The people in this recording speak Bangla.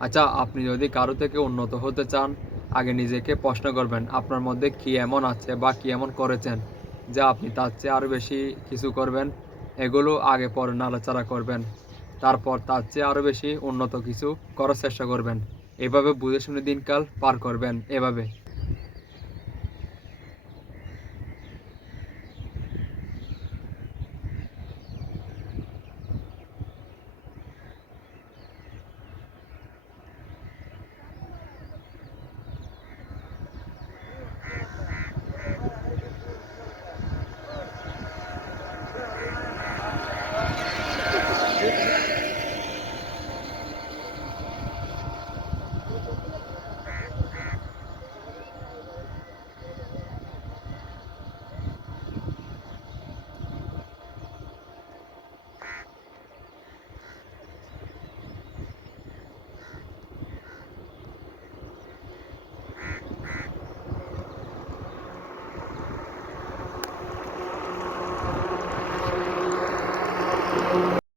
আচ্ছা, আপনি যদি কারো থেকে উন্নত হতে চান, আগে নিজেকে প্রশ্ন করবেন আপনার মধ্যে কি এমন আছে বা কি এমন করেছেন যা আপনি তার চেয়ে আরো বেশি কিছু করবেন। এগুলো আগে পরে নাড়াচাড়া করবেন। তারপর তার চেয়ে আরো বেশি উন্নত কিছু করার চেষ্টা করবেন। এভাবে বুঝে শুনে দিনকাল পার করবেন এভাবে।